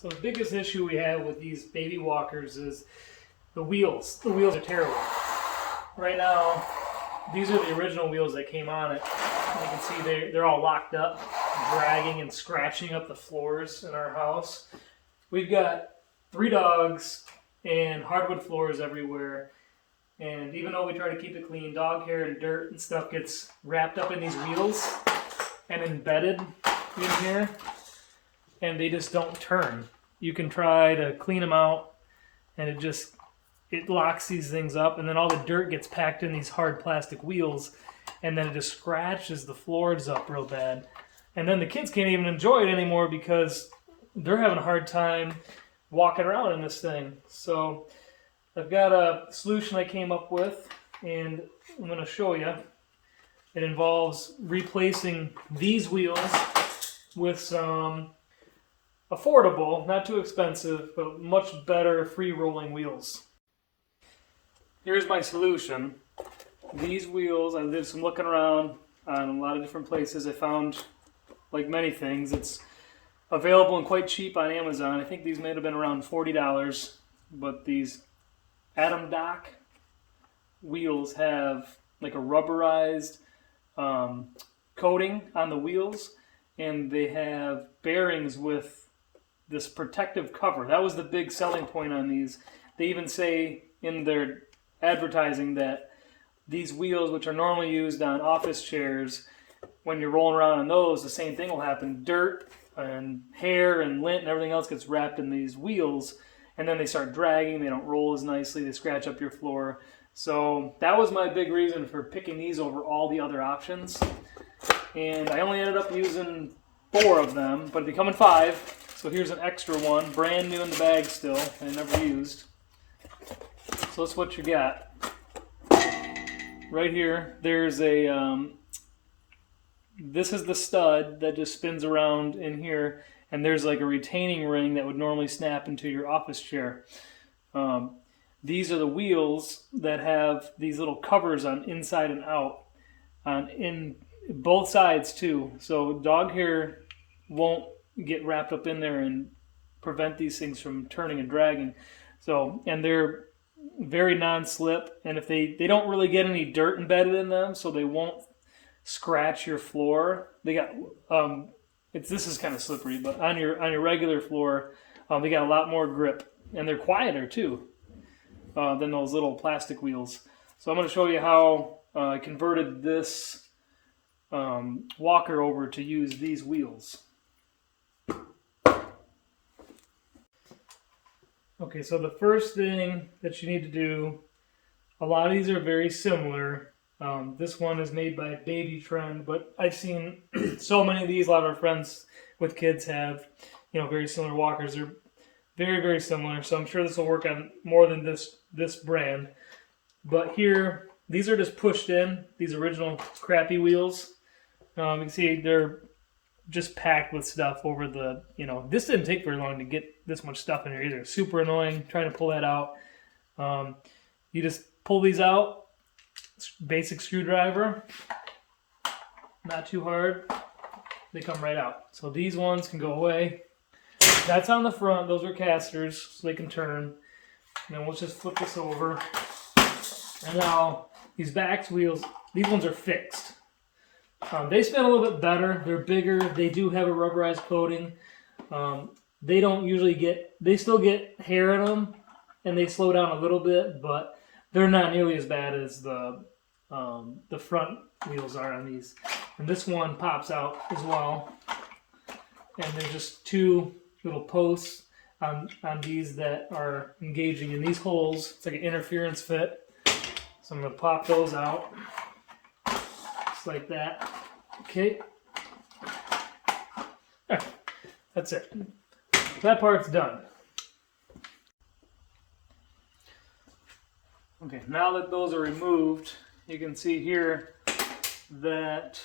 So the biggest issue we have with these baby walkers is the wheels. The wheels are terrible. Right now, these are the original wheels that came on it. You can see they're all locked up, dragging and scratching up the floors in our house. We've got 3 dogs and hardwood floors everywhere. And even though we try to keep it clean, dog hair and dirt and stuff gets wrapped up in these wheels and embedded in here. And they just don't turn. You can try to clean them out and it locks these things up, and then all the dirt gets packed in these hard plastic wheels, and then it just scratches the floors up real bad. And then the kids can't even enjoy it anymore because they're having a hard time walking around in this thing. So I've got a solution I came up with, and I'm going to show you. It involves replacing these wheels with some affordable, not too expensive, but much better free rolling wheels. Here's my solution. These wheels, I did some looking around on a lot of different places. I found, like many things, it's available and quite cheap on Amazon. I think these may have been around $40, but these Atom Dock wheels have like a rubberized coating on the wheels, and they have bearings with this protective cover. That was the big selling point on these. They even say in their advertising that these wheels, which are normally used on office chairs, when you're rolling around on those, the same thing will happen. Dirt and hair and lint and everything else gets wrapped in these wheels, and then they start dragging. They don't roll as nicely. They scratch up your floor. So that was my big reason for picking these over all the other options. And I only ended up using 4 of them, but they come in 5. So here's an extra one, brand new in the bag still, and never used. So that's what you got. Right here, there's a, this is the stud that just spins around in here, and there's like a retaining ring that would normally snap into your office chair. These are the wheels that have these little covers on inside and out, in both sides too. So dog hair won't get wrapped up in there and prevent these things from turning and dragging. So, and they're very non-slip, and if they don't really get any dirt embedded in them, so they won't scratch your floor. They got this is kind of slippery, but on your regular floor, they got a lot more grip, and they're quieter too than those little plastic wheels. So I'm going to show you how I converted this walker over to use these wheels. Okay, so the first thing that you need to do, a lot of these are very similar. This one is made by Baby Trend, but I've seen so many of these. A lot of our friends with kids have, very similar walkers. They're very, very similar. So I'm sure this will work on more than this brand. But here, these are just pushed in. These original crappy wheels. You can see they're just packed with stuff over the, this didn't take very long to get this much stuff in here either. Super annoying trying to pull that out. You just pull these out, basic screwdriver, not too hard, they come right out. So these ones can go away. That's on the front, those are casters, so they can turn. And then we'll just flip this over. And now these back wheels, these ones are fixed. They spin a little bit better. They're bigger. They do have a rubberized coating. They don't usually they still get hair in them, and they slow down a little bit, but they're not nearly as bad as the front wheels are on these. And this one pops out as well. And there's just 2 little posts on these that are engaging in these holes. It's like an interference fit. So I'm going to pop those out. Just like that. Okay. That's it. That part's done. Okay, now that those are removed, you can see here that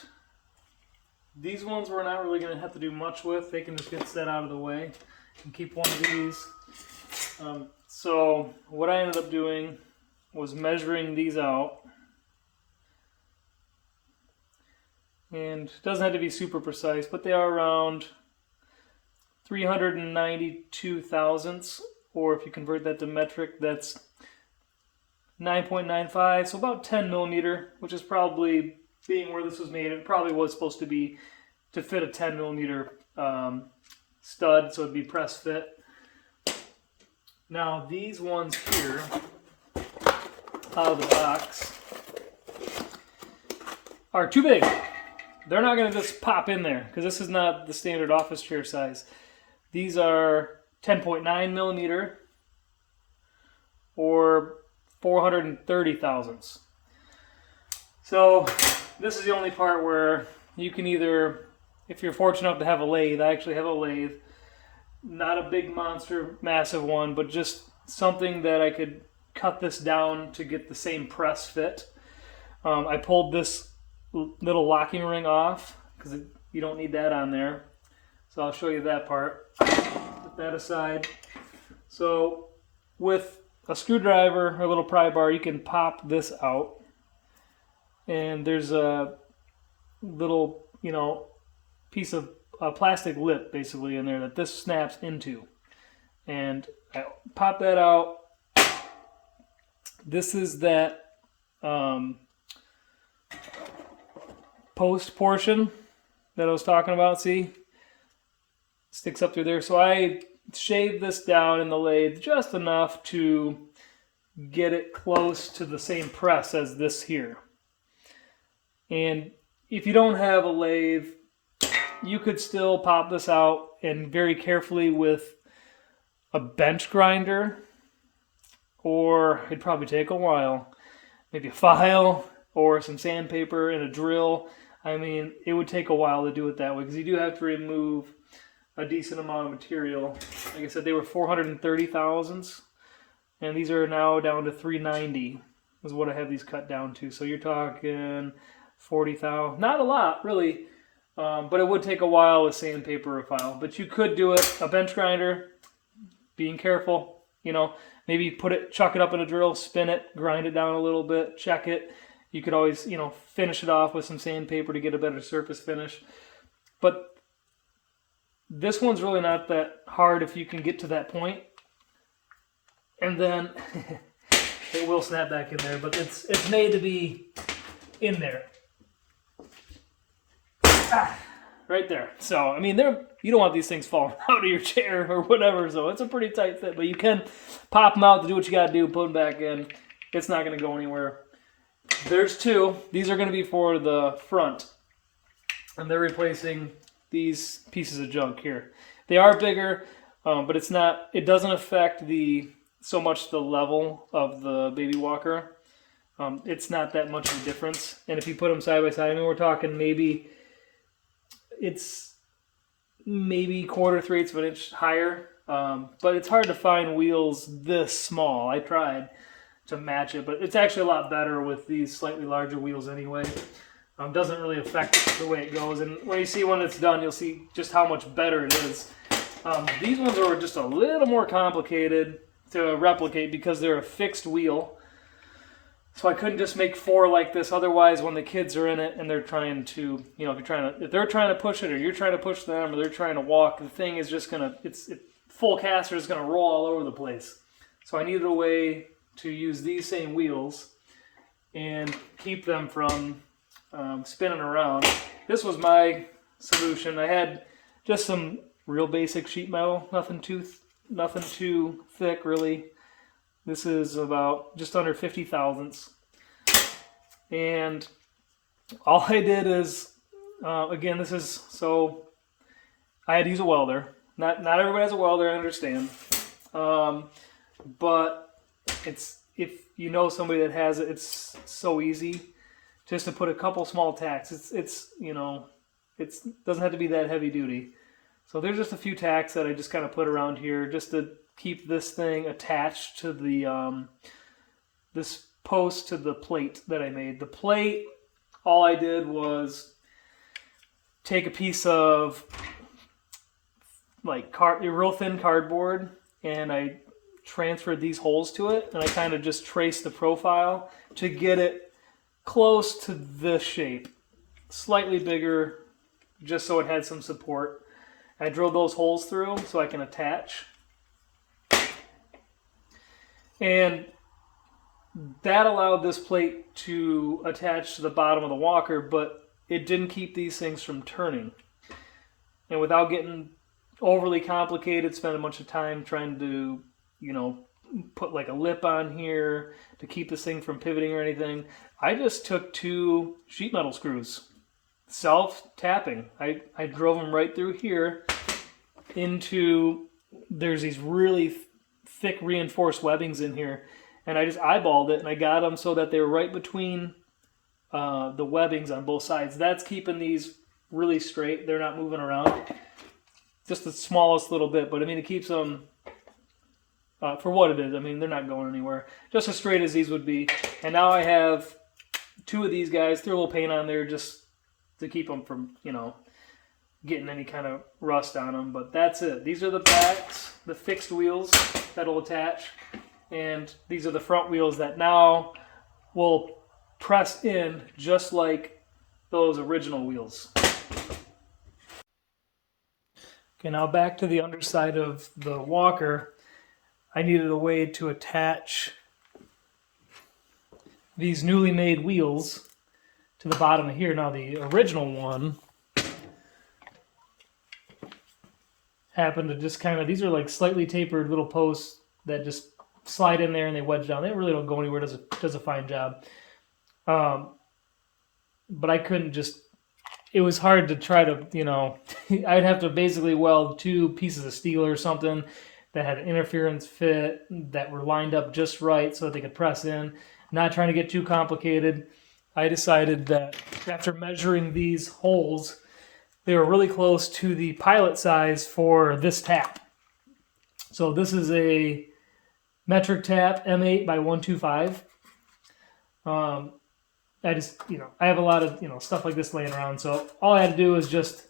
these ones we're not really going to have to do much with. They can just get set out of the way and keep one of these. So what I ended up doing was measuring these out. And it doesn't have to be super precise, but they are around 392 thousandths, or if you convert that to metric, that's 9.95, so about 10 millimeter, which is probably, being where this was made, it probably was supposed to be to fit a 10 millimeter stud, so it'd be press fit. Now these ones here, out of the box, are too big. They're not going to just pop in there, because this is not the standard office chair size. These are 10.9 millimeter, or 430 thousandths. So this is the only part where you can either, if you're fortunate enough to have a lathe, I actually have a lathe, not a big monster, massive one, but just something that I could cut this down to get the same press fit. I pulled this little locking ring off because you don't need that on there. So I'll show you that part. Put that aside. So with a screwdriver or a little pry bar, you can pop this out. And there's a little, piece of plastic lip basically in there that this snaps into. And I pop that out. This is that post portion that I was talking about, see? Sticks up through there. So I shaved this down in the lathe just enough to get it close to the same press as this here. And if you don't have a lathe, you could still pop this out and very carefully with a bench grinder, or it'd probably take a while, maybe a file or some sandpaper and a drill. I mean, it would take a while to do it that way because you do have to remove a decent amount of material. Like I said, they were 430 thousandths, and these are now down to 390 is what I have these cut down to. So you're talking 40,000, not a lot really, but it would take a while with sandpaper or file. But you could do it, a bench grinder, being careful, maybe chuck it up in a drill, spin it, grind it down a little bit, check it. You could always, finish it off with some sandpaper to get a better surface finish. But this one's really not that hard if you can get to that point. And then it will snap back in there, but it's made to be in there. Right there. So, I mean, you don't want these things falling out of your chair or whatever, so it's a pretty tight fit, but you can pop them out to do what you got to do, put them back in. It's not going to go anywhere. There's two. These are going to be for the front, and they're replacing these pieces of junk here. They are bigger, but it doesn't affect so much the level of the baby walker. It's not that much of a difference. And if you put them side by side, I mean, we're talking maybe 1/4-3/8 of an inch higher. But it's hard to find wheels this small. I tried to match it, but it's actually a lot better with these slightly larger wheels anyway. Doesn't really affect the way it goes. And when it's done, you'll see just how much better it is. These ones are just a little more complicated to replicate because they're a fixed wheel. So I couldn't just make 4 like this. Otherwise, when the kids are in it and they're trying to, if they're trying to push it, or you're trying to push them, or they're trying to walk, the thing is just full caster is gonna roll all over the place. So I needed a way to use these same wheels and keep them from spinning around. This was my solution. I had just some real basic sheet metal, nothing too thick really. This is about just under 50 thousandths. And all I did is, again, I had to use a welder. Not everybody has a welder, I understand. But if you know somebody that has it, it's so easy just to put a couple small tacks. It doesn't have to be that heavy duty. So there's just a few tacks that I just kind of put around here just to keep this thing attached to the this post to the plate that I made. The plate, all I did was take a piece of real thin cardboard, and I transferred these holes to it, and I kind of just traced the profile to get it close to this shape, slightly bigger, just so it had some support. I drilled those holes through so I can attach. And that allowed this plate to attach to the bottom of the walker, but it didn't keep these things from turning. And without getting overly complicated, spend a bunch of time trying to, put like a lip on here to keep this thing from pivoting or anything, I just took 2 sheet metal screws, self-tapping. I drove them right through here into, there's these really thick reinforced webbings in here, and I just eyeballed it, and I got them so that they were right between the webbings on both sides. That's keeping these really straight. They're not moving around. Just the smallest little bit, but I mean, it keeps them for what it is. I mean, they're not going anywhere. Just as straight as these would be. And now I have 2 of these guys. Threw a little paint on there just to keep them from, getting any kind of rust on them. But that's it. These are the backs, the fixed wheels that'll attach. And these are the front wheels that now will press in just like those original wheels. Okay, now back to the underside of the walker. I needed a way to attach these newly made wheels to the bottom of here. Now the original one happened to just kind of, these are like slightly tapered little posts that just slide in there and they wedge down. They really don't go anywhere. Does a fine job. But I couldn't just, it was hard to try to, I'd have to basically weld 2 pieces of steel or something that had an interference fit that were lined up just right so that they could press in. Not trying to get too complicated. I decided that after measuring these holes, they were really close to the pilot size for this tap. So this is a metric tap M8 by 125. I just, I have a lot of, stuff like this laying around. So all I had to do was just,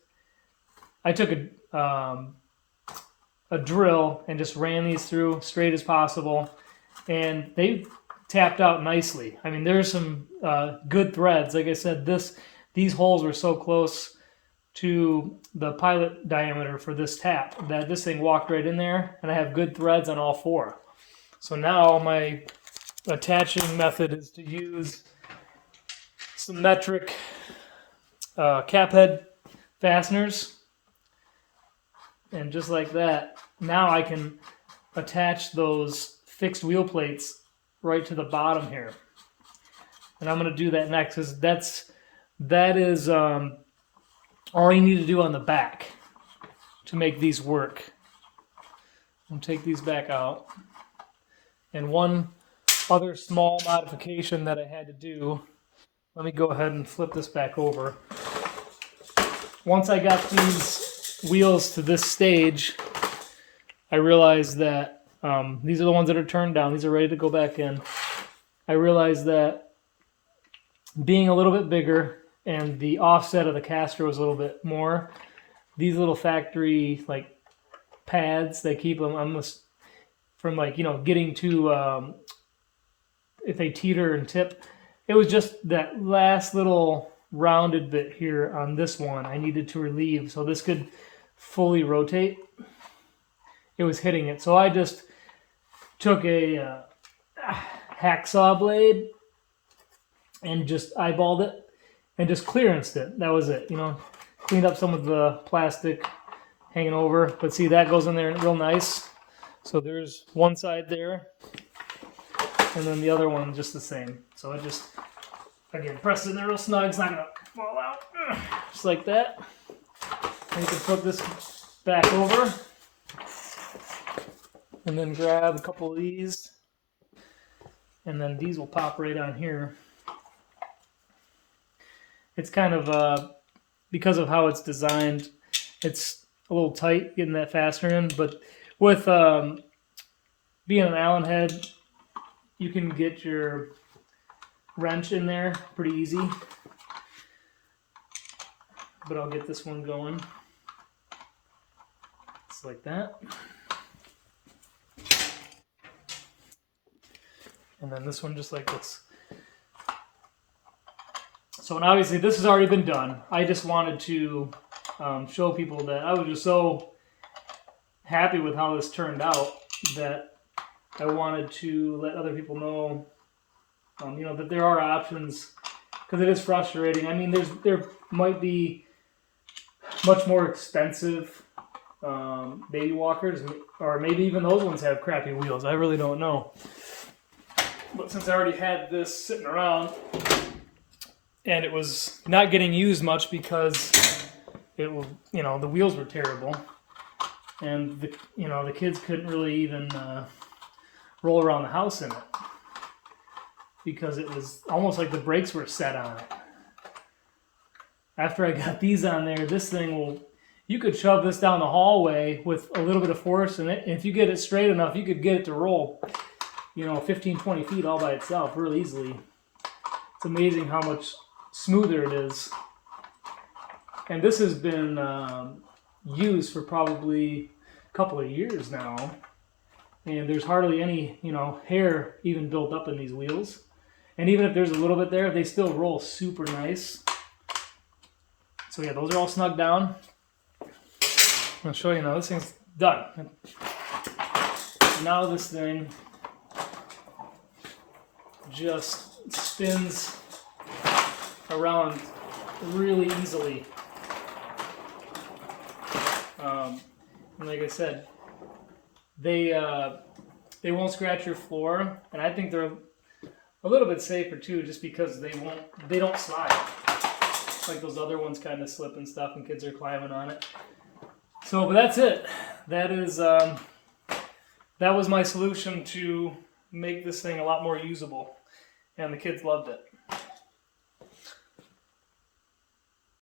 I took a drill and just ran these through straight as possible. And they tapped out nicely. I mean, there's some good threads. Like I said, these holes were so close to the pilot diameter for this tap that this thing walked right in there, and I have good threads on all 4. So now my attaching method is to use some metric cap head fasteners, and just like that, now I can attach those fixed wheel plates right to the bottom here. And I'm going to do that next, because that is all you need to do on the back to make these work. I'll take these back out. And one other small modification that I had to do, let me go ahead and flip this back over. Once I got these wheels to this stage, I realized that these are the ones that are turned down. These are ready to go back in. I realized that being a little bit bigger and the offset of the caster was a little bit more, these little factory like pads, they keep them almost from getting to if they teeter and tip. It was just that last little rounded bit here on this one I needed to relieve so this could fully rotate. It was hitting it, so I just took a hacksaw blade and just eyeballed it and just clearanced it. That was it, cleaned up some of the plastic hanging over, but see, that goes in there real nice. So there's one side there, and then the other one just the same. So I just, again, press it in there real snug. It's not going to fall out. Just like that. And you can put this back over, and then grab a couple of these, and then these will pop right on here. It's kind of, because of how it's designed, it's a little tight getting that fastener in, but with being an Allen head, you can get your wrench in there pretty easy. But I'll get this one going. Just like that. And then this one just like this. So, and obviously this has already been done. I just wanted to show people that I was just so happy with how this turned out that I wanted to let other people know, that there are options, because it is frustrating. I mean, there might be much more expensive baby walkers, or maybe even those ones have crappy wheels. I really don't know. But since I already had this sitting around, and it was not getting used much because it was, the wheels were terrible, and the kids couldn't really even roll around the house in it because it was almost like the brakes were set on it. After I got these on there, this thing you could shove this down the hallway with a little bit of force in it, and if you get it straight enough, you could get it to roll, 15, 20 feet all by itself real easily. It's amazing how much smoother it is. And this has been used for probably a couple of years now, and there's hardly any hair even built up in these wheels, and even if there's a little bit there, they still roll super nice. So yeah, those are all snugged down. I'll show you now. This thing's done. Now this thing just spins around really easily. And like I said, they won't scratch your floor, and I think they're a little bit safer too, just because they don't slide like those other ones kind of slip and stuff, and kids are climbing on it. So, but that's it. That was my solution to make this thing a lot more usable, and the kids loved it.